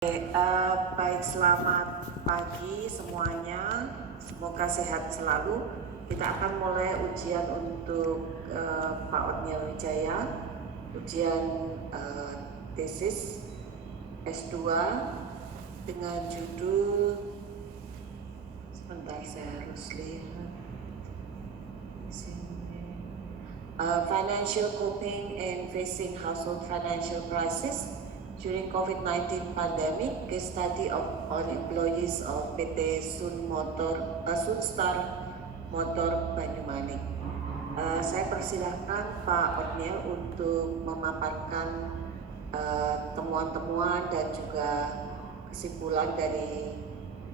Baik, selamat pagi semuanya. Semoga sehat selalu. Kita akan mulai ujian untuk Pak Otniel Wijaya, ujian tesis S2 dengan judul, sebentar saya harus lihat di sini. Financial Coping and Facing Household Financial Crisis During COVID-19 Pandemic, Case Study on Employees of PT Sunstar Motor Banyumanik. Saya persilahkan Pak Otniel untuk memaparkan temuan-temuan dan juga kesimpulan dari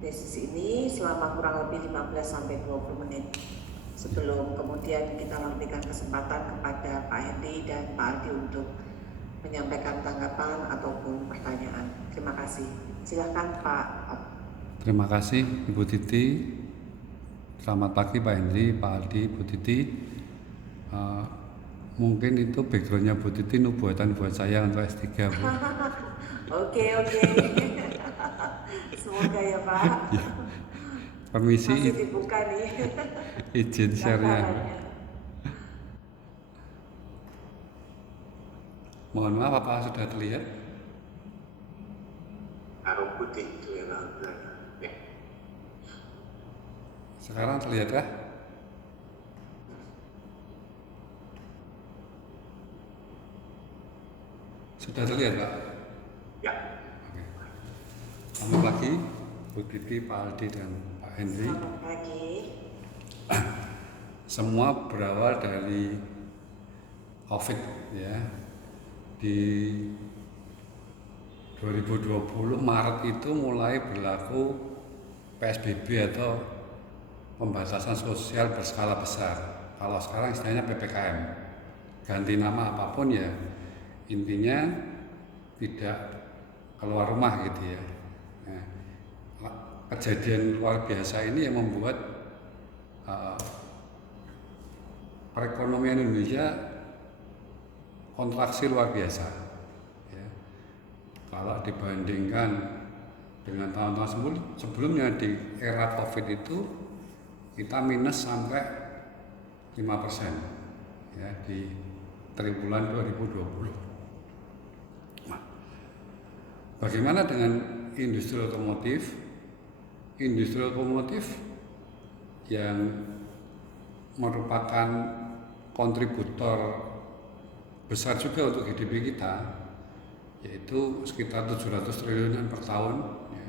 tesis ini selama kurang lebih 15-20 menit. Sebelum kemudian kita memberikan kesempatan kepada Pak Hendy dan Pak Aldi untuk menyampaikan tanggapan ataupun pertanyaan. Terima kasih. Silakan Pak. Terima kasih Ibu Titi. Selamat pagi Pak Hendy, Pak Aldi, Bu Titi. Mungkin itu backgroundnya Bu Titi buatan buat saya untuk S3 Bu. Oke. Semoga ya Pak. Permisi. Masih dibuka nih. Izin share-nya. Mohon maaf, apa sudah terlihat? Arung putih itu ya. Sekarang terlihat kah? Sudah terlihat Pak? Ya. Oke. Selamat pagi Bu Titi, Pak Aldi dan Pak Hendy. Selamat pagi. Semua berawal dari COVID ya. Di 2020 Maret itu mulai berlaku PSBB atau pembatasan sosial berskala besar. Kalau sekarang istilahnya PPKM. Ganti nama apapun ya, intinya tidak keluar rumah gitu ya. Nah, kejadian luar biasa ini yang membuat perekonomian Indonesia kontraksi luar biasa ya. Kalau dibandingkan dengan tahun-tahun sebelumnya di era COVID itu kita minus sampai 5% ya di triwulan 2020. Nah, bagaimana dengan industri otomotif? Industri otomotif yang merupakan kontributor besar juga untuk GDP kita, yaitu sekitar 700 triliunan per tahun ya.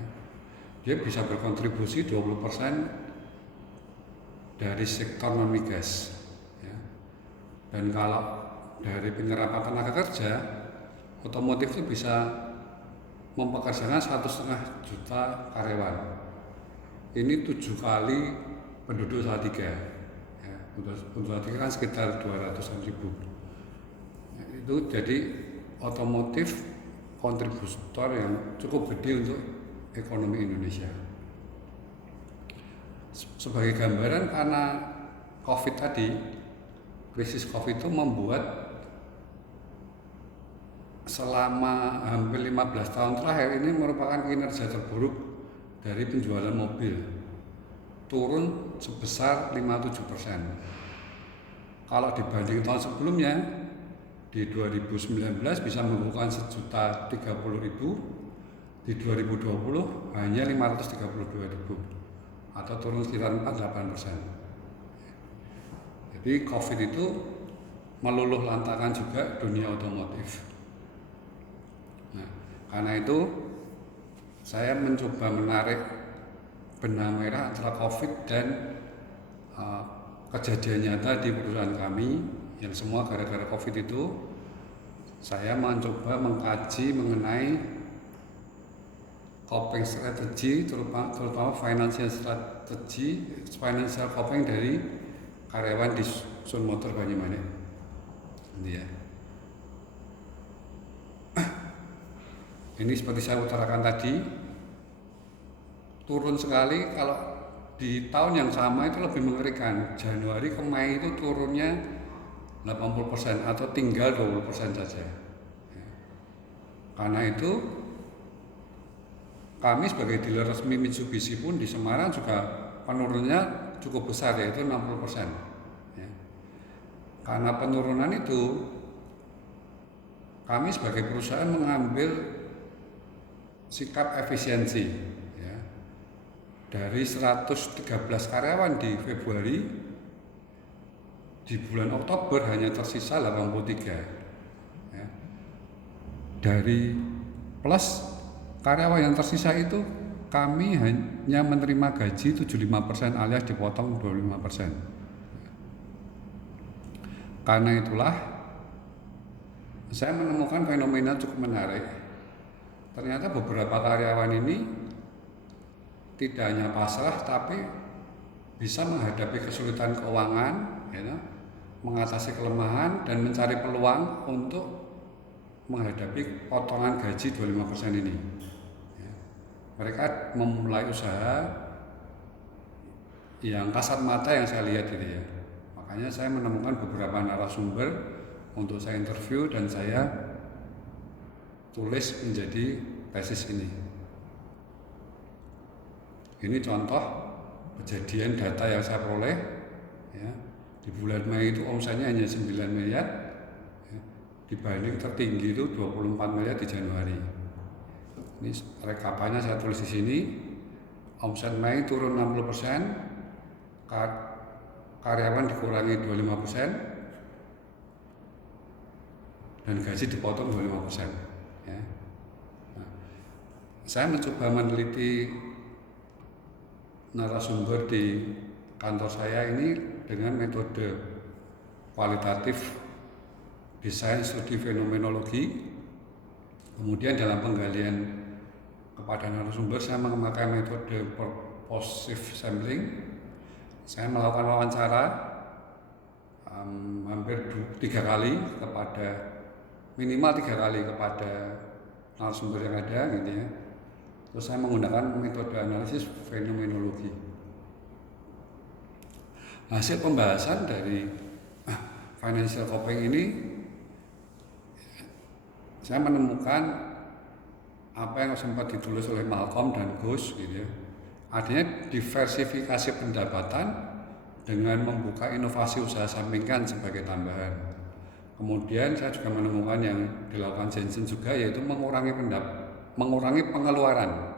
Dia bisa berkontribusi 20% dari sektor non-migas ya. Dan kalau dari penyerapan tenaga kerja, otomotif itu bisa mempekerjakan 1,5 juta karyawan. Ini 7 kali penduduk Salatiga ya. Penduduk Salatiga kan sekitar 200-an ribu. Itu jadi otomotif kontributor yang cukup gede untuk ekonomi Indonesia. Sebagai gambaran, karena COVID tadi, krisis COVID itu membuat selama hampir 15 tahun terakhir ini merupakan kinerja terburuk dari penjualan mobil, turun sebesar 57%. Kalau dibanding tahun sebelumnya, di 2019 bisa membukukan 1.030.000, di 2020 hanya 532.000 atau turun sekitar 48%. Jadi COVID itu meluluh lantakan juga dunia otomotif. Nah, karena itu saya mencoba menarik benang merah antara COVID dan kejadian nyata di perusahaan kami yang semua gara-gara COVID itu. Saya mencoba mengkaji mengenai coping strategi, terutama financial coping dari karyawan di Sun Motor Banyumanik. Ya. Ini seperti saya utarakan tadi, turun sekali. Kalau di tahun yang sama itu lebih mengerikan. Januari ke Mei itu turunnya 80% atau tinggal 20% saja. Karena itu kami sebagai dealer resmi Mitsubishi pun di Semarang juga penurunannya cukup besar, yaitu 60%. Ya. Karena penurunan itu, kami sebagai perusahaan mengambil sikap efisiensi. Ya. Dari 113 karyawan di Februari, di bulan Oktober hanya tersisa 83. Ya. Dari plus karyawan yang tersisa itu kami hanya menerima gaji 75% alias dipotong 25%. Karena itulah saya menemukan fenomena cukup menarik. Ternyata beberapa karyawan ini tidak hanya pasrah tapi bisa menghadapi kesulitan keuangan, ya, mengatasi kelemahan dan mencari peluang untuk menghadapi potongan gaji 25% ini. Mereka memulai usaha yang kasat mata yang saya lihat gitu ya. Makanya saya menemukan beberapa narasumber untuk saya interview dan saya tulis menjadi tesis ini. Ini contoh kejadian data yang saya peroleh. Ya. Di bulan Mei itu omsetnya hanya 9 miliar, ya, dibanding tertinggi itu 24 miliar di Januari. Ini rekapannya saya tulis di sini. Omset Mei turun 60%, karyawan dikurangi 25%, dan gaji dipotong 25%. Ya. Nah, saya mencoba meneliti narasumber di kantor saya ini dengan metode kualitatif desain studi fenomenologi. Kemudian dalam penggalian kepada narasumber saya memakai metode purposive sampling. Saya melakukan wawancara hampir 3 kali kepada minimal 3 kali kepada narasumber yang ada gitu ya. Terus saya menggunakan metode analisis fenomenologi. Hasil pembahasan dari financial coping ini, saya menemukan apa yang sempat ditulis oleh Malcolm dan Gus gitu ya. Artinya diversifikasi pendapatan dengan membuka inovasi usaha sampingan sebagai tambahan. Kemudian saya juga menemukan yang dilakukan Jensen juga, yaitu mengurangi pengeluaran.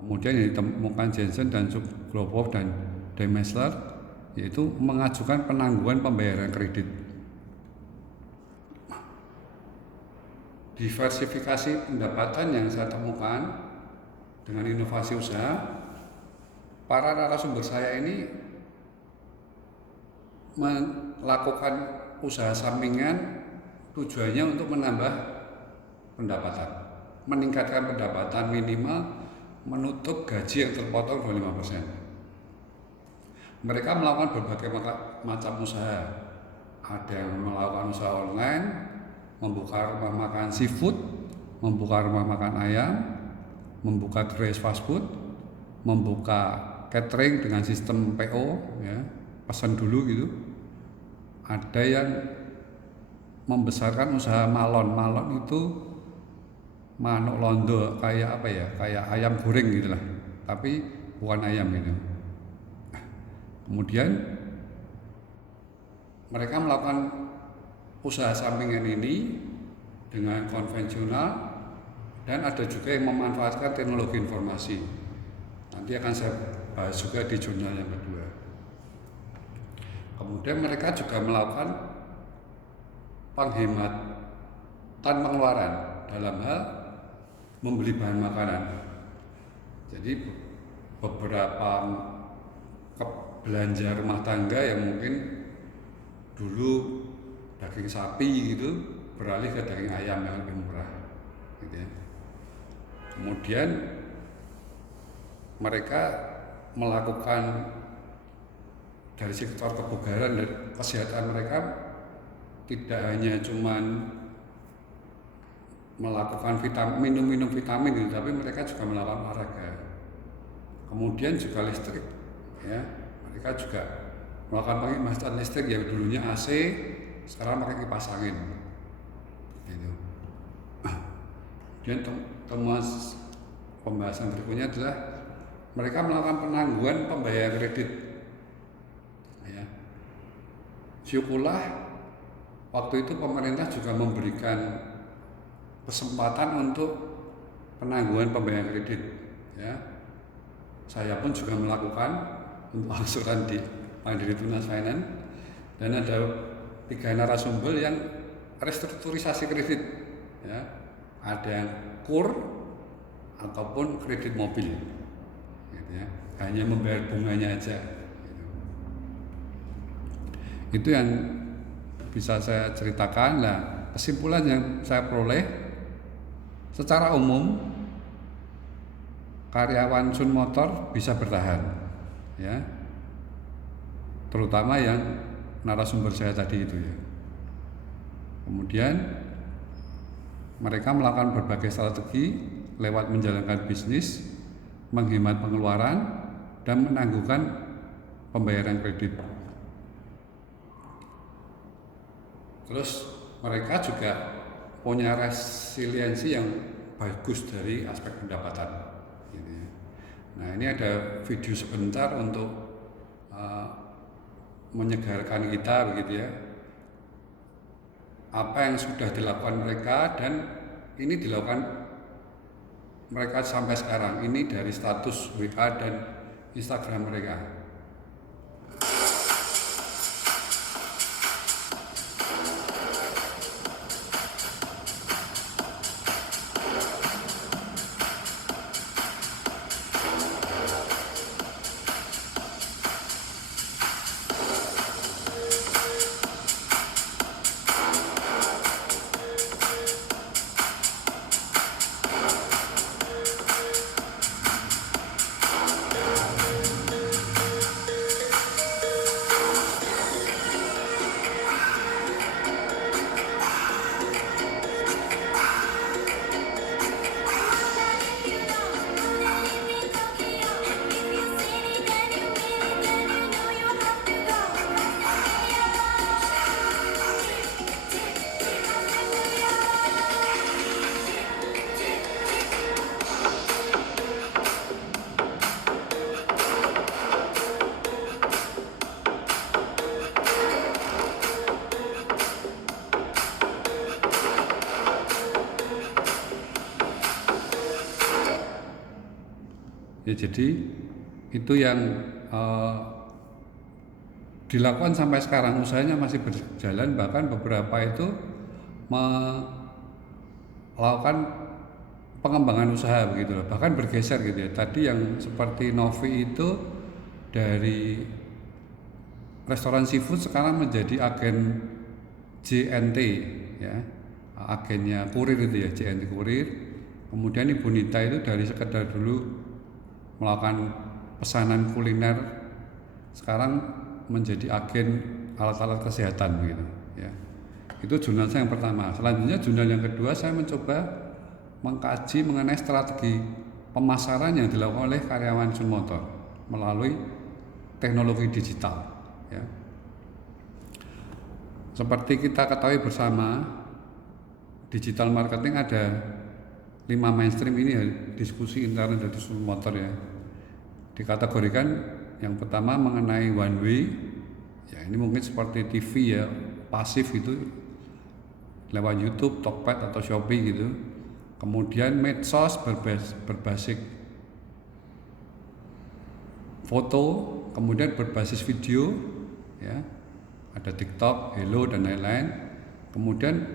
Kemudian yang ditemukan Jensen dan Globov dan Demesler, yaitu mengajukan penangguhan pembayaran kredit. Diversifikasi pendapatan yang saya temukan dengan inovasi usaha, para narasumber saya ini melakukan usaha sampingan tujuannya untuk menambah pendapatan, meningkatkan pendapatan minimal, menutup gaji yang terpotong 25%. Mereka melakukan berbagai macam usaha. Ada yang melakukan usaha online, membuka rumah makan seafood, membuka rumah makan ayam, membuka gerai fast food, membuka catering dengan sistem PO, ya, pesan dulu gitu. Ada yang membesarkan usaha malon. Malon itu manuk londo, kayak apa ya? Kayak ayam goreng gitulah, tapi bukan ayam gitu. Kemudian mereka melakukan usaha sampingan ini dengan konvensional, dan ada juga yang memanfaatkan teknologi informasi. Nanti akan saya bahas juga di jurnal yang kedua. Kemudian mereka juga melakukan penghematan pengeluaran dalam hal membeli bahan makanan. Jadi beberapa belanja rumah tangga yang mungkin dulu daging sapi gitu beralih ke daging ayam yang lebih murah gitu ya. Kemudian mereka melakukan dari sektor kebugaran dan kesehatan mereka tidak hanya cuman melakukan minum vitamin gitu, tapi mereka juga melakukan olahraga. Kemudian juga listrik ya. Mereka juga melakukan penghematan listrik yang dulunya AC, sekarang pakai kipas angin gitu. Dan temuan pembahasan berikutnya adalah mereka melakukan penangguhan pembayaran kredit. Ya. Syukurlah waktu itu pemerintah juga memberikan kesempatan untuk penangguhan pembayaran kredit. Ya. Saya pun juga melakukan untuk angsuran di Mandiri Tunas Finance, dan ada 3 narasumber yang restrukturisasi kredit. Ya. Ada yang kur ataupun kredit mobil, gitu ya. Hanya membayar bunganya aja. Gitu. Itu yang bisa saya ceritakan. Nah, kesimpulan yang saya peroleh secara umum karyawan Sun Motor bisa bertahan, ya, terutama yang narasumber saya tadi itu ya. Kemudian mereka melakukan berbagai strategi lewat menjalankan bisnis, menghemat pengeluaran, dan menangguhkan pembayaran kredit. Terus mereka juga punya resiliensi yang bagus dari aspek pendapatan. Gitu ya. Nah, ini ada video sebentar untuk menyegarkan kita begitu ya. Apa yang sudah dilakukan mereka, dan ini dilakukan mereka sampai sekarang. Ini dari status WA dan Instagram mereka. Ya, jadi itu yang dilakukan sampai sekarang, usahanya masih berjalan, bahkan beberapa itu melakukan pengembangan usaha begitu loh, bahkan bergeser gitu ya. Tadi yang seperti Novi itu dari restoran seafood sekarang menjadi agen JNT ya, agennya kurir itu ya, JNT kurir. Kemudian Ibu Nita itu dari sekedar dulu melakukan pesanan kuliner, sekarang menjadi agen alat-alat kesehatan begitu ya. Itu jurnal saya yang pertama. Selanjutnya jurnal yang kedua, saya mencoba mengkaji mengenai strategi pemasaran yang dilakukan oleh karyawan Sun Motor melalui teknologi digital ya. Seperti kita ketahui bersama, digital marketing ada 5 mainstream ini ya, diskusi intern dari Sun Motor ya. Dikategorikan yang pertama mengenai one way ya, ini mungkin seperti TV ya, pasif itu lewat YouTube, Tokped atau Shopee gitu. Kemudian medsos berbasis foto, kemudian berbasis video ya, ada TikTok, Hello dan lain-lain. Kemudian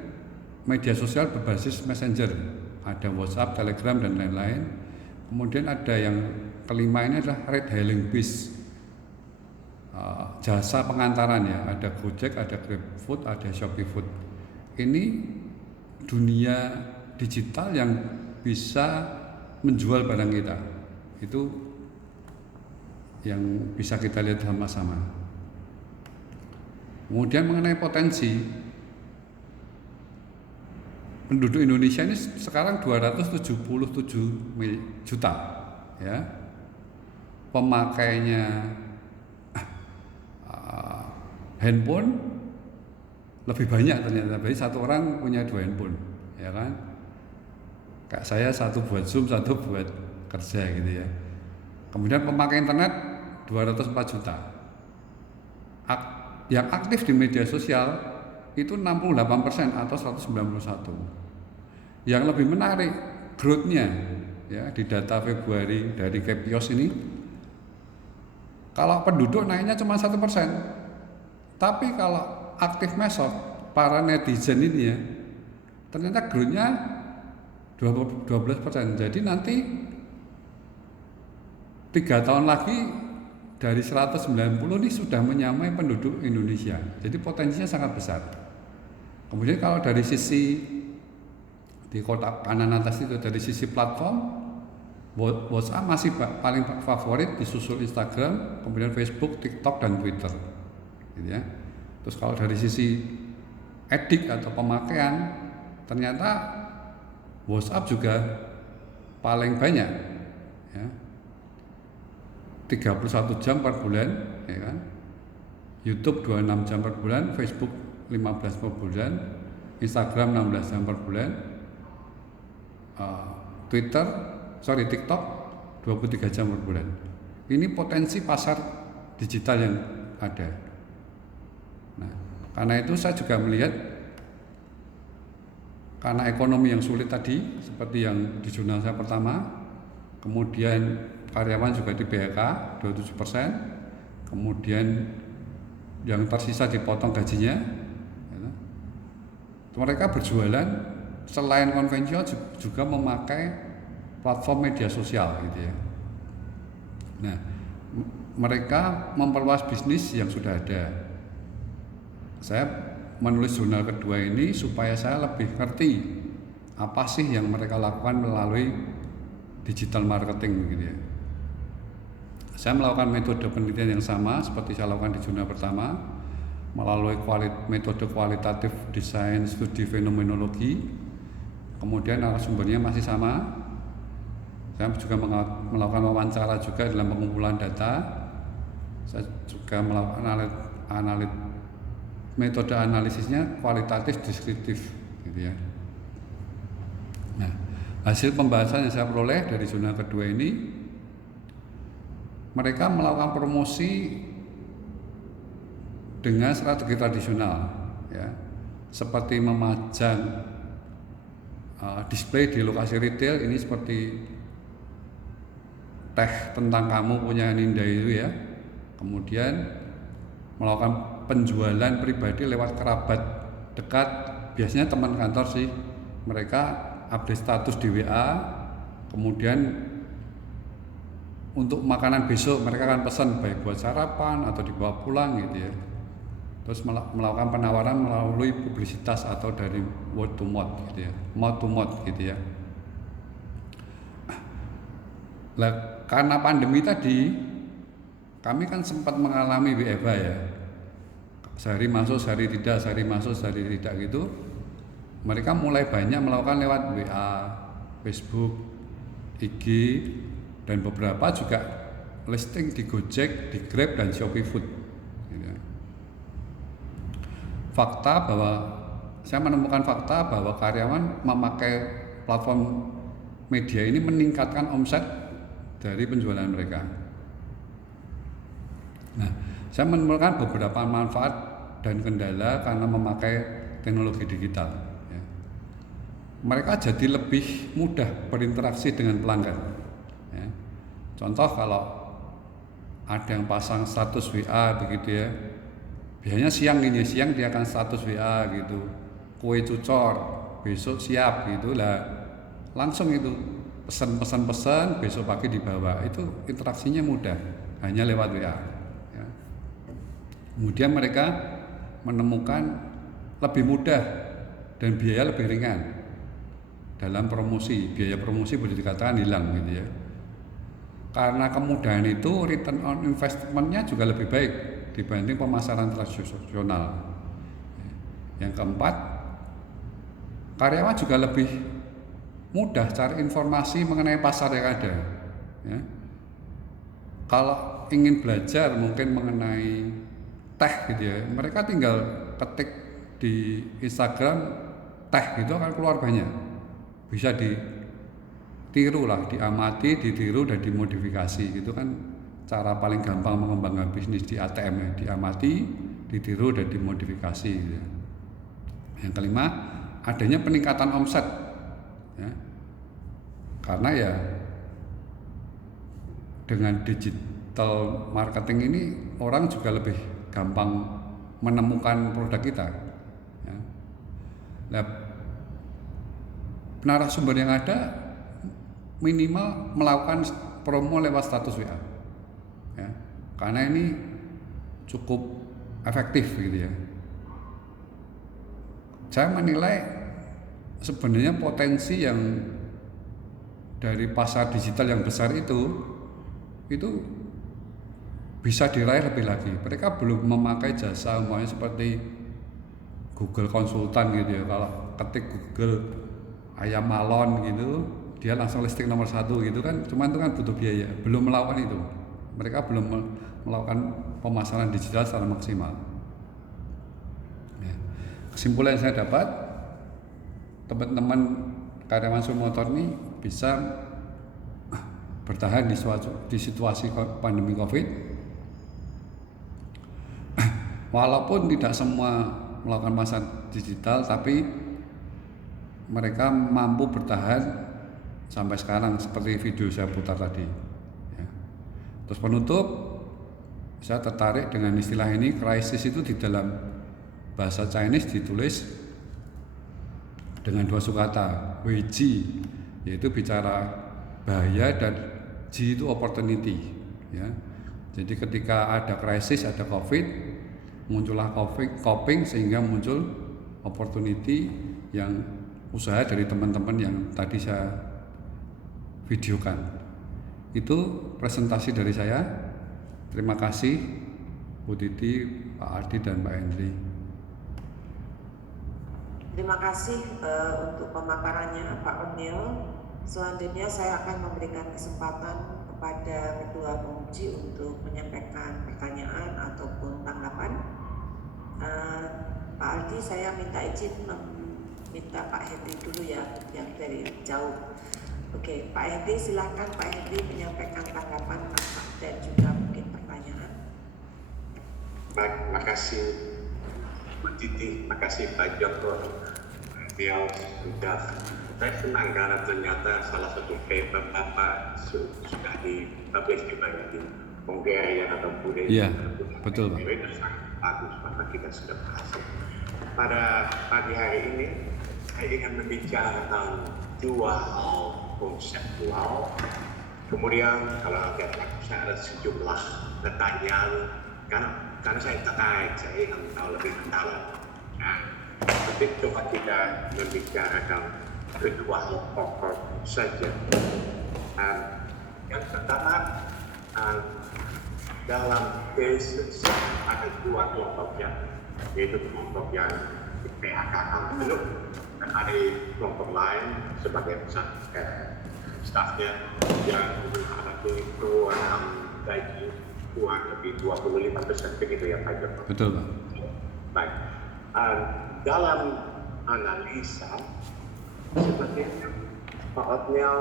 media sosial berbasis Messenger, ada WhatsApp, Telegram dan lain-lain. Kemudian ada yang kelima ini adalah ride hailing bis, jasa pengantaran ya, ada Gojek, ada GrabFood, ada Shopee Food. Ini dunia digital yang bisa menjual barang kita, itu yang bisa kita lihat sama-sama. Kemudian mengenai potensi, penduduk Indonesia ini sekarang 277 juta ya. Pemakainya handphone lebih banyak ternyata. Jadi satu orang punya 2 handphone ya kan. Kayak saya satu buat Zoom, satu buat kerja gitu ya. Kemudian pemakai internet 204 juta. Yang aktif di media sosial itu 68% atau 191. Yang lebih menarik growth-nya ya di data Februari dari Kepios ini, kalau penduduk naiknya cuma 1%, tapi kalau aktif mesot para netizen ini ya ternyata growth-nya 12%. Jadi nanti 3 tahun lagi dari 190 ini sudah menyamai penduduk Indonesia. Jadi potensinya sangat besar. Kemudian kalau dari sisi di kotak kanan atas itu dari sisi platform, WhatsApp masih paling favorit, disusul Instagram, kemudian Facebook, TikTok dan Twitter. Gitu ya. Terus kalau dari sisi edik atau pemakaian, ternyata WhatsApp juga paling banyak ya. 31 jam per bulan ya kan. YouTube 26 jam per bulan, Facebook 15 per bulan, Instagram 16 jam per bulan, TikTok 23 jam per bulan. Ini potensi pasar digital yang ada. Nah, karena itu saya juga melihat karena ekonomi yang sulit tadi seperti yang di jurnal saya pertama, kemudian karyawan juga di PHK 27%, kemudian yang tersisa dipotong gajinya, ya. Mereka berjualan selain konvensional juga memakai platform media sosial gitu ya. Nah, mereka memperluas bisnis yang sudah ada. Saya menulis jurnal kedua ini supaya saya lebih ngerti apa sih yang mereka lakukan melalui digital marketing gitu ya. Saya melakukan metode penelitian yang sama seperti saya lakukan di jurnal pertama melalui metode kualitatif desain studi fenomenologi. Kemudian narasumbernya masih sama. Saya juga melakukan wawancara juga dalam pengumpulan data. Saya juga melakukan metode analisisnya kualitatif deskriptif gitu ya. Nah, hasil pembahasan yang saya peroleh dari jurnal kedua ini, mereka melakukan promosi dengan strategi tradisional ya, seperti memajang display di lokasi retail ini seperti teh tentang kamu punya Ninda itu ya. Kemudian melakukan penjualan pribadi lewat kerabat dekat, biasanya teman kantor sih. Mereka update status di WA, kemudian untuk makanan besok mereka akan pesan baik buat sarapan atau dibawa pulang gitu ya. Terus melakukan penawaran melalui publisitas atau dari word to mouth gitu ya, mouth to mouth gitu ya. Nah, karena pandemi tadi kami kan sempat mengalami WFH ya. Sehari masuk, sehari tidak, sehari masuk, sehari tidak gitu. Mereka mulai banyak melakukan lewat WA, Facebook, IG, dan beberapa juga listing di Gojek, di Grab dan Shopee Food. Gitu. Saya menemukan fakta bahwa karyawan memakai platform media ini meningkatkan omset dari penjualan mereka. Nah, saya menemukan beberapa manfaat dan kendala karena memakai teknologi digital. Ya. Mereka jadi lebih mudah berinteraksi dengan pelanggan. Ya. Contoh kalau ada yang pasang status WA begitu ya, biasanya siang dia akan status WA gitu, kue cucor, besok siap gitu lah, langsung itu pesan besok pagi dibawa, itu interaksinya mudah, hanya lewat WA. Ya. Kemudian mereka menemukan lebih mudah dan biaya lebih ringan dalam promosi, biaya promosi boleh dikatakan hilang gitu ya. Karena kemudahan itu return on investment-nya juga lebih baik dibanding pemasaran tradisional. Yang keempat, karyawan juga lebih mudah cari informasi mengenai pasar yang ada. Ya. Kalau ingin belajar mungkin mengenai teh gitu ya, mereka tinggal ketik di Instagram teh gitu akan keluar banyak. Bisa di ditiru lah, diamati, ditiru dan dimodifikasi. Itu kan cara paling gampang mengembangkan bisnis di ATM ya, diamati, ditiru dan dimodifikasi. Gitu ya. Yang kelima, adanya peningkatan omset. Ya. Karena ya dengan digital marketing ini orang juga lebih gampang menemukan produk kita. Ya. Nah, narasumber yang ada minimal melakukan promo lewat status WA. Ya. Karena ini cukup efektif gitu ya. Saya menilai sebenarnya potensi yang dari pasar digital yang besar itu bisa diraih lebih lagi. Mereka belum memakai jasa umpamanya seperti Google konsultan gitu ya. Kalau ketik Google ayam malon gitu, dia langsung listing nomor 1 gitu kan. Cuman itu kan butuh biaya. Belum melakukan itu. Mereka belum melakukan pemasaran digital secara maksimal. Ya. Kesimpulan yang saya dapat, teman-teman karyawan Sumotor ini bisa bertahan di situasi pandemi COVID. Walaupun tidak semua melakukan pasar digital, tapi mereka mampu bertahan sampai sekarang seperti video saya putar tadi. Ya. Terus penutup, saya tertarik dengan istilah ini. Krisis itu di dalam bahasa Chinese ditulis dengan 2 sukata, Wei Ji, yaitu bicara bahaya, dan Ji itu opportunity. Ya. Jadi ketika ada krisis, ada COVID, muncullah coping sehingga muncul opportunity yang usaha dari teman-teman yang tadi saya videokan. Itu presentasi dari saya. Terima kasih Bu Titi, Pak Ardi, dan Mbak Henry. Terima kasih untuk pemaparannya Pak O'Neil. Selanjutnya saya akan memberikan kesempatan kepada Ketua Penguji untuk menyampaikan pertanyaan ataupun tanggapan. Pak Aldi, saya minta izin meminta Pak Henry dulu ya, yang dari jauh. Oke, Pak Henry silakan Pak Henry menyampaikan tanggapan dan juga mungkin pertanyaan. Baik, makasih Bu Titi, makasih Pak Joko. Dia sudah, saya senang karena ternyata salah satu paper Bapak sudah dipublish di Bulgaria atau Budaya. Iya, betul Pak. Itu sangat bagus, maka kita sudah berhasil. Pada pagi hari ini, saya ingin membicarakan 2 hal konseptual. Kemudian kalau saya ada sejumlah pertanyaan, karena saya tertarik, saya ingin tahu lebih mendalam. Tapi coba kita membicarakan kedua hal pokok saja. Yang pertama, dalam case ada 2 kelompok, yaitu kelompok yang di PHK-kan dulu, dan ada kelompok lain sebagai stafnya yang menghadapi perubahan gaji kurang lebih 25% begitu ya Pak Joko? Betul Pak. Baik. Dalam analisa sepertinya Pak O'Neil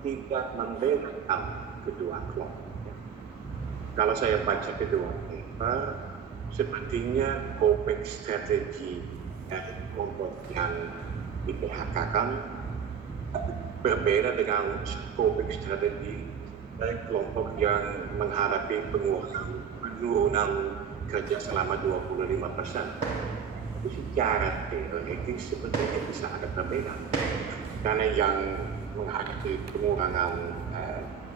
tidak membedakan kedua kelompok. Kalau saya baca kedua paper, sepertinya coping strategi dari kelompok yang di PHK-kan berbeda dengan coping strategi dari kelompok yang menghadapi penurunan kerja selama 25%. Secara teoretis sebenarnya bisa ada perbedaan, karena yang menghadapi pengurangan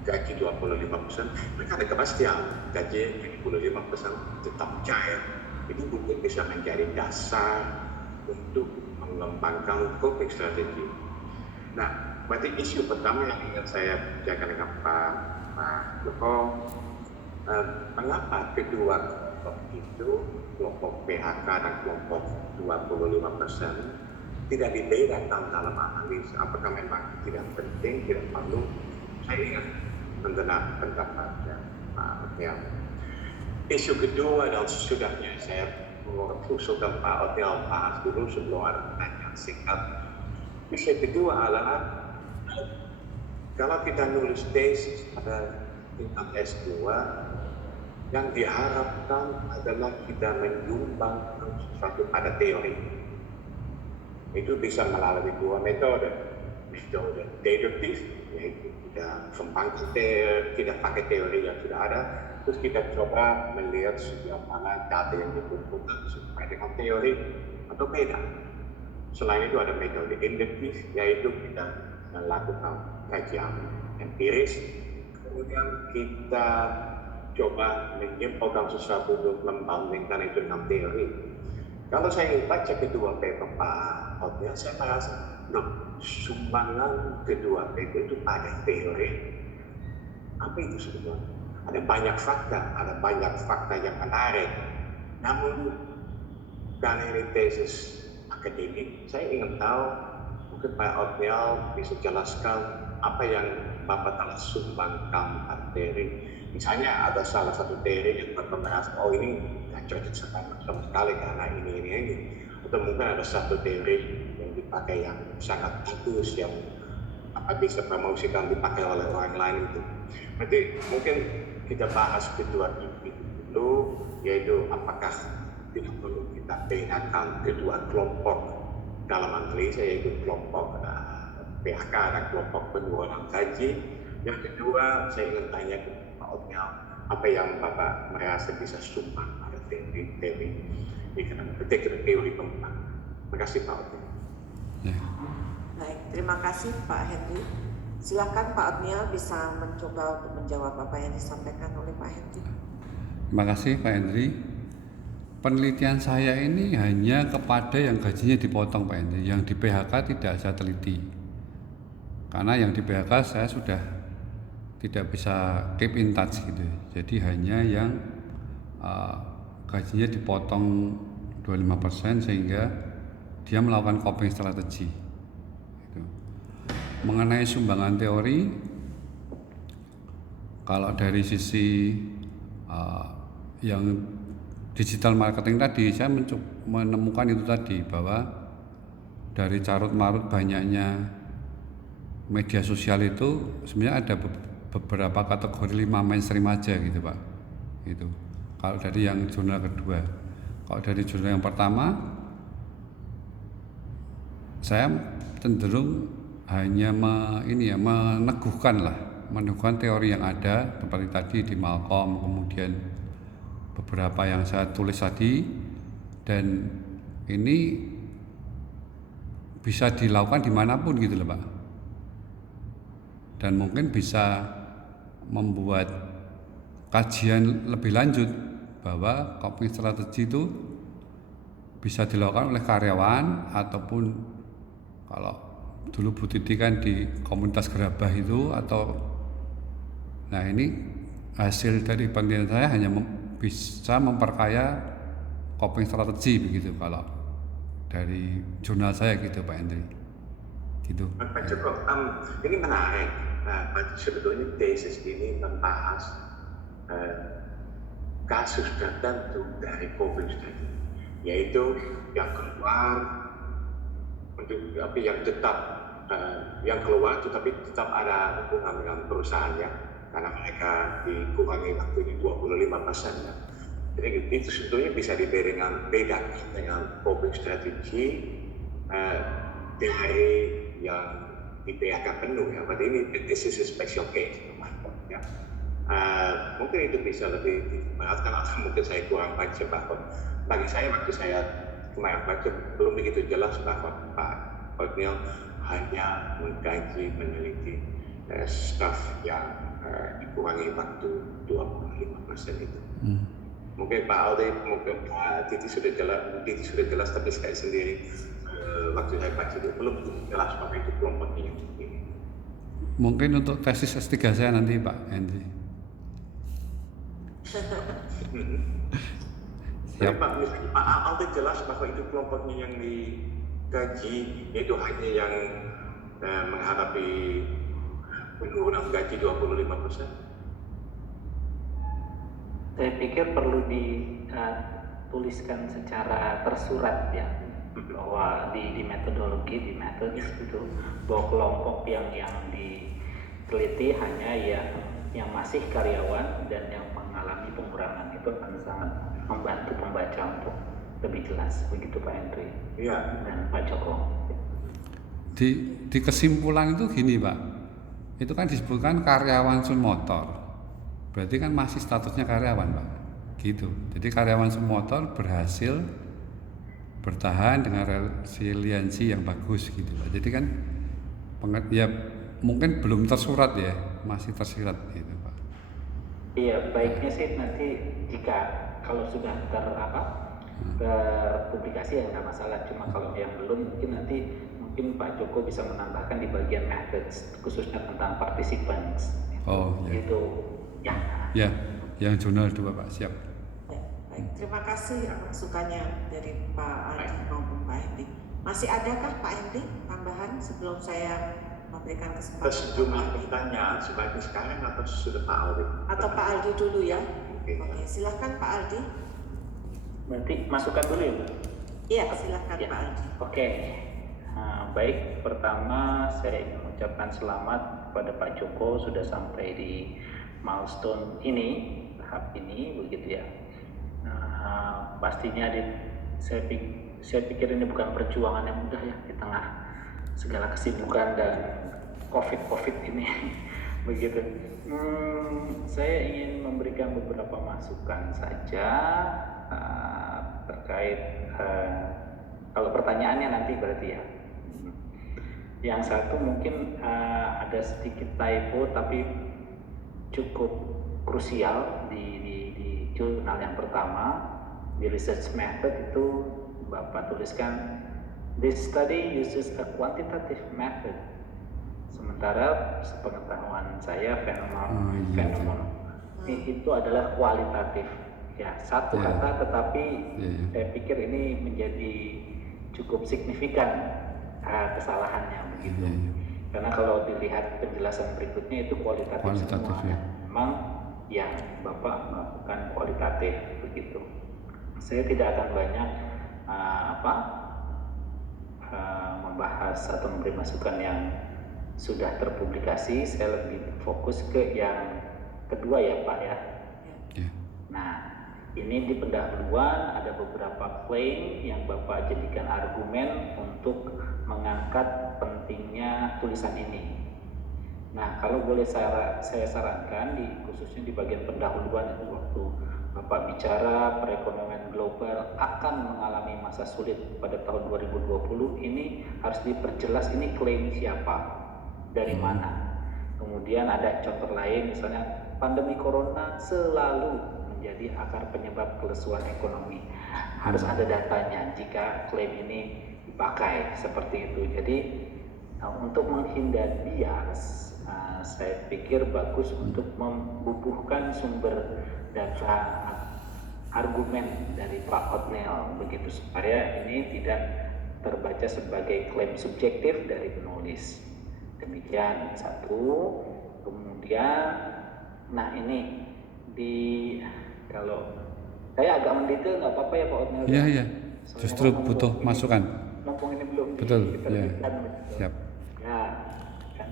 gaji 25%, mereka ada kepastian gaji 25% tetap cair. Itu mungkin bisa menjadi dasar untuk mengembangkan coping strategi. Nah, berarti isu pertama yang ingin saya bicarakan dengan Pak Joko, mengapa kedua kelompok itu, kelompok PHK dan kelompok 25%, tidak dibedakan dalam analisa? Apakah memang tidak penting, tidak perlu? Saya ingin mendengar pendapatnya Pak O'Neil. Isu kedua, dan sesudahnya saya mengusulkan Pak O'Neil bahas dulu sebelum ada pertanyaan singkat. Isu kedua adalah kalau kita nulis tesis pada tingkat S2, yang diharapkan adalah kita menyumbangkan sesuatu pada teori. Itu bisa melalui dua metode. Metode deduktif, yaitu kita kembangkan kita pakai teori yang sudah ada, terus kita coba melihat sejauh mana data yang dikumpulkan sesuai dengan teori atau beda. Selain itu ada metode induktif, yaitu kita melakukan kajian empiris, kemudian kita coba menyimpulkan sesuatu untuk membandingkan itu dengan teori. Kalau saya baca kedua paper Pak Otniel, saya merasa sumbangan kedua paper itu pada teori. Apa itu sebetulnya? Ada banyak fakta yang menarik. Namun karena ini tesis akademik, saya ingin tahu mungkin Pak Otniel bisa jelaskan apa yang Bapak telah sumbangkan pada teori. Misalnya ada salah satu teori yang Bapak merasa, oh ini tidak cocok sama sekali karena ini. Atau mungkin ada satu teori yang dipakai yang sangat bagus, yang apa bisa promosikan dipakai oleh orang lain itu. Nanti mungkin kita bahas kedua itu dulu, yaitu apakah tidak perlu kita bedakan kedua kelompok dalam analisa, yaitu kelompok PHK dan kelompok penjualan gaji. Yang kedua, saya ingin tanya ke Pak Otniel, apa yang Bapak merasa bisa sumbang pada teori pembangunan. Terima kasih Pak Otniel. Ya. Baik, terima kasih Pak Hendy. Silakan Pak Otniel bisa mencoba untuk menjawab apa yang disampaikan oleh Pak Hendy. Terima kasih Pak Henry. Penelitian saya ini hanya kepada yang gajinya dipotong Pak Henry, yang di PHK tidak saya teliti. Karena yang di PHK saya sudah tidak bisa keep in touch gitu. Jadi hanya yang gajinya dipotong 25% sehingga dia melakukan coping strategi. Gitu. Mengenai sumbangan teori, kalau dari sisi yang digital marketing tadi, saya menemukan itu tadi, bahwa dari carut marut banyaknya media sosial itu sebenarnya ada beberapa kategori 5 mainstream aja gitu Pak. Gitu. Kalau dari yang jurnal kedua, kalau dari jurnal yang pertama, saya cenderung hanya meneguhkan teori yang ada seperti tadi di Malcolm, kemudian beberapa yang saya tulis tadi, dan ini bisa dilakukan dimanapun gitu loh Pak, dan mungkin bisa membuat kajian lebih lanjut bahwa coping strategi itu bisa dilakukan oleh karyawan ataupun kalau dulu Bu Titi kan di komunitas gerabah itu, atau nah ini hasil dari penelitian saya hanya bisa memperkaya coping strategi begitu kalau dari jurnal saya gitu Pak Henry. Gitu. Pak Joko, ini menarik. Sebetulnya tesis ini membahas kasus tertentu dari coping strategi, yaitu yang keluar yang tetap yang keluar tetapi tetap ada hubungan dengan perusahaannya karena mereka dikurangi waktunya 25%. Jadi itu sebetulnya bisa dibedakan dengan coping strategi dari yang di PHK penuh ya. Berarti ini this is a special case ya. Mungkin itu bisa lebih dibahaskan atau mungkin saya kurang baca bahwa bagi saya waktu saya kemarin baca belum begitu jelas bahwa Pak Otniel hanya mengkaji meneliti staf yang dikurangi waktu 25% itu. Mungkin Pak Aldi, mungkin Pak Titi sudah jelas, tapi saya sendiri waktu saya baca itu belum jelas bahwa itu kelompoknya yang ini. Mungkin untuk tesis S3 saya nanti Pak Henry. Tapi Pak Aldi jelas bahwa itu kelompoknya yang dikaji, yaitu hanya yang menghadapi penurunan gaji 25%. Saya pikir perlu dituliskan secara tersurat ya, bahwa di metodologi, di metode itu bahwa kelompok yang teliti hanya yang masih karyawan dan yang mengalami pengurangan. Itu akan sangat membantu pembaca untuk lebih jelas. Begitu Pak Henry Iya. dan Pak Joko. Di kesimpulan itu gini Pak, itu kan disebutkan karyawan Sumotor, berarti kan masih statusnya karyawan Pak, gitu. Jadi karyawan Sumotor berhasil bertahan dengan resiliensi yang bagus gitu Pak. Jadi kan ya mungkin belum tersurat ya, masih tersirat gitu Pak. Iya, baiknya sih nanti jika kalau sudah terpublikasi ya nggak masalah. Cuma kalau yang belum mungkin Pak Joko bisa menambahkan di bagian methods khususnya tentang participants. Oh ya. Itu ya. Ya, yang jurnal 2 Pak, siap. Ya, baik. Terima kasih masukannya dari Pak Aldi maupun Pak Hendy. Masih adakah Pak Hendy tambahan sebelum saya memberikan kesempatan? Sejumlah pertanyaan sebaiknya sekarang atau sudah Pak Aldi? Atau Pak Aldi dulu ya? Oke. Oke, silahkan Pak Aldi. Berarti masukkan dulu ya Bu? Iya, silahkan Ya. Pak Aldi. Oke. Baik, pertama saya ingin mengucapkan selamat kepada Pak Joko sudah sampai di milestone ini, tahap ini, begitu ya. Pastinya saya pikir ini bukan perjuangan yang mudah ya di tengah segala kesibukan dan COVID ini, begitu. Saya ingin memberikan beberapa masukan saja terkait kalau pertanyaannya nanti berarti ya. Yang satu mungkin ada sedikit typo tapi cukup krusial di jurnal yang pertama di research method itu Bapak tuliskan this study uses a quantitative method, sementara sepengetahuan saya fenomen itu adalah kualitatif ya, satu kata tetapi saya pikir ini menjadi cukup signifikan kesalahannya begitu. Karena kalau dilihat penjelasan berikutnya itu kualitatif semua. Ya. Memang yang Bapak melakukan kualitatif begitu. Saya tidak akan banyak membahas atau memberi masukan yang sudah terpublikasi. Saya lebih fokus ke yang kedua ya Pak ya. Nah, ini di pendahuluan ada beberapa klaim yang Bapak jadikan argumen untuk mengangkat pentingnya tulisan ini. Nah, kalau boleh saya sarankan khususnya di bagian pendahuluan itu waktu Bapak bicara perekonomian global akan mengalami masa sulit pada tahun 2020, ini harus diperjelas ini klaim siapa, dari mana. Kemudian ada contoh lain misalnya pandemi corona selalu menjadi akar penyebab kelesuan ekonomi. Harus ada datanya jika klaim ini dipakai seperti itu. Jadi untuk menghindari bias, saya pikir bagus untuk membubuhkan sumber data argumen dari Pak Otniel begitu supaya ini tidak terbaca sebagai klaim subjektif dari penulis. Demikian satu. Kemudian, nah ini kalau saya agak mendetail nggak apa-apa ya Pak Otniel? Iya. Justru butuh masukan. Mumpung ini belum Betul. diterbitkan. Siap. Ya, kan.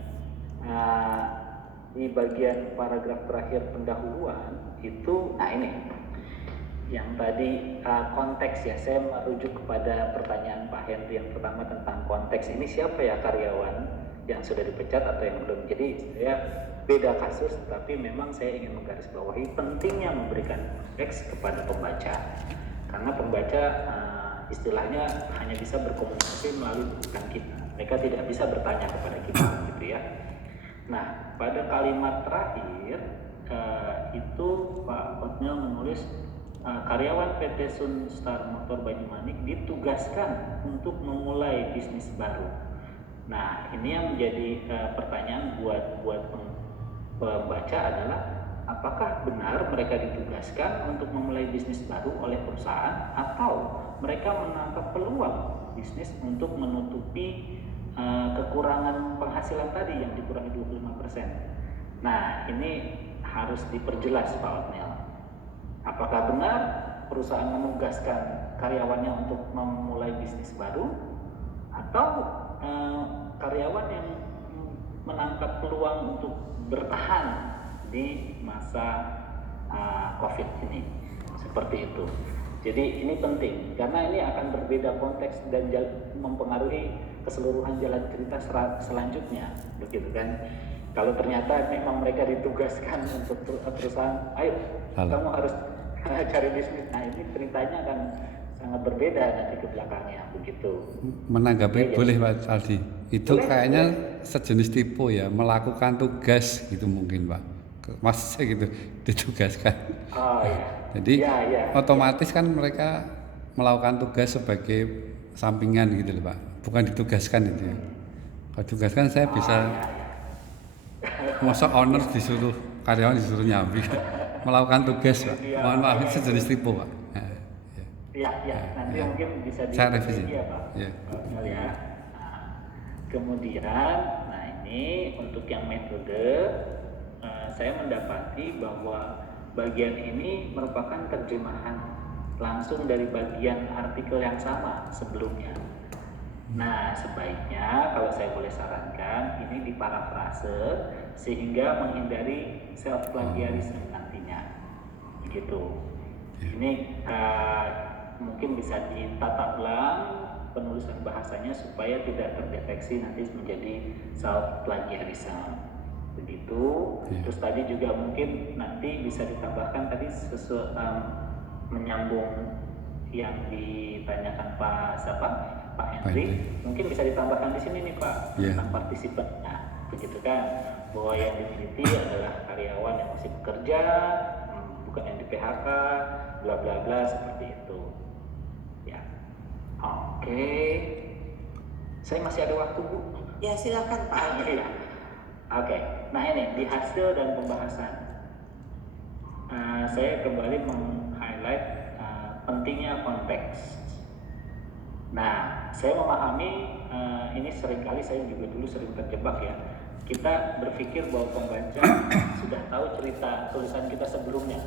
Di bagian paragraf terakhir pendahuluan itu, nah ini yang tadi konteks ya, saya merujuk kepada pertanyaan Pak Henry yang pertama tentang konteks ini siapa ya karyawan yang sudah dipecat atau yang belum. Jadi saya beda kasus, tapi memang saya ingin menggarisbawahi pentingnya memberikan konteks kepada pembaca, karena pembaca istilahnya hanya bisa berkomunikasi melalui tulisan kita, mereka tidak bisa bertanya kepada kita gitu ya. Nah, pada kalimat terakhir itu Pak Otniel menulis karyawan PT Sunstar Motor Banyumanik ditugaskan untuk memulai bisnis baru. Nah, ini yang menjadi pertanyaan buat pembaca adalah apakah benar mereka ditugaskan untuk memulai bisnis baru oleh perusahaan atau mereka menangkap peluang bisnis untuk menutupi kekurangan penghasilan tadi yang dikurangi 25%. Nah, ini harus diperjelas Pak Otniel. Apakah benar perusahaan menugaskan karyawannya untuk memulai bisnis baru atau karyawan yang menangkap peluang untuk bertahan di masa COVID ini, seperti itu. Jadi ini penting karena ini akan berbeda konteks dan mempengaruhi keseluruhan jalan cerita selanjutnya, begitu kan? Kalau ternyata memang mereka ditugaskan untuk perusahaan, ayo kamu harus cari bisnis. Nah ini ceritanya akan sangat berbeda nanti ke belakangnya, begitu. Menanggapi boleh Pak Aldi. Itu boleh, kayaknya sejenis tipu ya, melakukan tugas gitu mungkin Pak. Maksudnya gitu ditugaskan. Oh iya. Jadi ya, otomatis kan mereka melakukan tugas sebagai sampingan gitu loh Pak, bukan ditugaskan itu ya. Kalau ditugaskan saya bisa, masa owner disuruh, karyawan disuruh nyambi, melakukan tugas Pak. Mohon maaf itu sejenis tipu Pak. Ya, nanti mungkin bisa Saya revisi. ya Pak. Ya. Ya. Nah, kemudian, nah ini untuk yang metode, saya mendapati bahwa bagian ini merupakan terjemahan langsung dari bagian artikel yang sama sebelumnya. Nah, sebaiknya kalau saya boleh sarankan ini diparafrase sehingga menghindari self plagiarism nantinya. Begitu. Ini mungkin bisa ditata ulang penulisan bahasanya supaya tidak terdeteksi nanti menjadi self plagiarism. Begitu. Terus tadi juga mungkin nanti bisa ditambahkan tadi menyambung yang ditanyakan Pak Henry, mungkin bisa ditambahkan di sini nih Pak tentang partisipannya, begitu kan, bahwa yang diteliti adalah karyawan yang masih bekerja, bukan yang di PHK, bla bla bla seperti itu. Ya, oke. Saya masih ada waktu Bu? Ya silakan Pak Aldi. Oke, nah ini di hasil dan pembahasan saya kembali meng-highlight pentingnya konteks. Nah, saya memahami ini seringkali saya juga dulu sering terjebak ya. Kita berpikir bahwa pembaca sudah tahu cerita tulisan kita sebelumnya.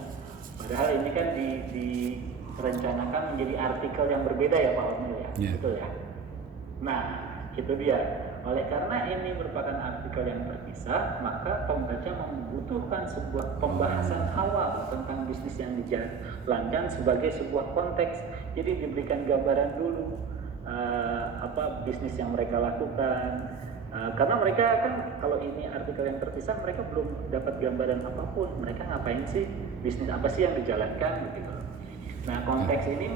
Padahal ini kan direncanakan menjadi artikel yang berbeda ya Pak Omil ya, betul ya. Nah, itu dia. Oleh karena ini merupakan artikel yang terpisah, maka pembaca membutuhkan sebuah pembahasan awal tentang bisnis yang dijalankan sebagai sebuah konteks. Jadi diberikan gambaran dulu apa bisnis yang mereka lakukan. Karena mereka kan kalau ini artikel yang terpisah, mereka belum dapat gambaran apapun. Mereka ngapain sih? Bisnis apa sih yang dijalankan begitu. Nah, konteks ini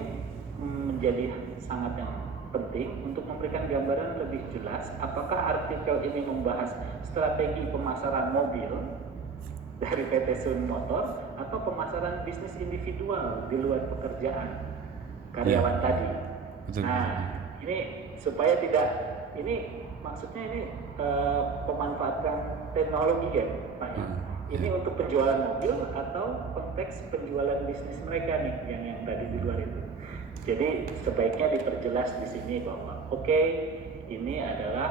menjadi sangat yang penting untuk memberikan gambaran lebih jelas apakah artikel ini membahas strategi pemasaran mobil dari PT Sun Motor atau pemasaran bisnis individual di luar pekerjaan karyawan tadi. Betul. Nah, ini supaya tidak, ini maksudnya ini pemanfaatan teknologi ya Pak ya. Ini untuk penjualan mobil atau konteks penjualan bisnis mereka nih yang tadi di luar itu. Jadi sebaiknya diperjelas di sini bahwa ini adalah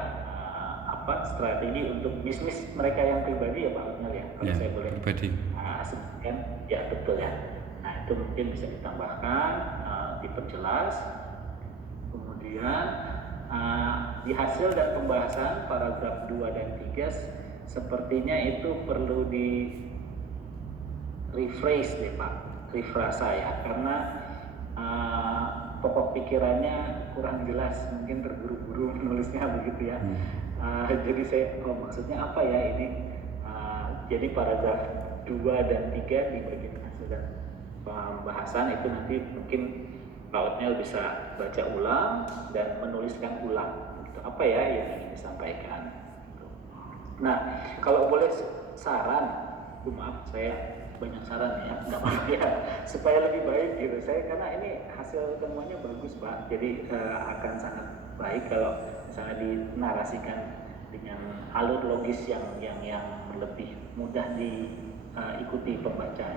strategi untuk bisnis mereka yang pribadi ya Pak Akmal ya, kalau saya boleh sebutkan ya, betul ya. Nah itu mungkin bisa ditambahkan, diperjelas. Kemudian di hasil dan pembahasan paragraf 2 dan 3 sepertinya itu perlu di rephrase deh Pak, refrasa ya, karena pokok pikirannya kurang jelas, mungkin terburu-buru menulisnya begitu ya. Jadi saya maksudnya apa ya ini, jadi paragraf 2 dan 3 di bagian hasil dan pembahasan itu nanti mungkin Pak Otnel bisa baca ulang dan menuliskan ulang gitu, apa ya yang ingin disampaikan gitu. Nah kalau boleh saran, maaf saya banyak saran ya, nggak apa-apa ya, supaya lebih baik gitu saya, karena ini hasil temuannya bagus Pak, jadi akan sangat baik kalau misalnya dinarasikan dengan alur logis yang lebih mudah diikuti pembaca.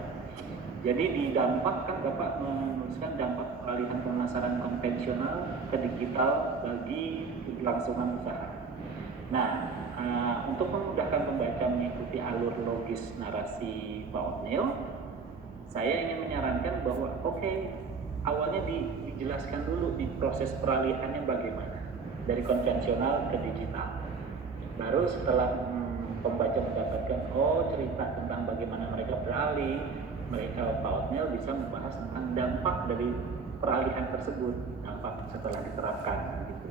Jadi di dampak kan Bapak menuliskan dampak peralihan pemasaran konvensional ke digital bagi kelangsungan usaha. Nah, untuk memudahkan pembaca mengikuti alur logis narasi Pak Otnel, saya ingin menyarankan bahwa awalnya dijelaskan dulu di proses peralihannya bagaimana dari konvensional ke digital. Baru setelah pembaca mendapatkan cerita tentang bagaimana mereka beralih, mereka Pak Otmel bisa membahas tentang dampak dari peralihan tersebut, dampak setelah diterapkan gitu.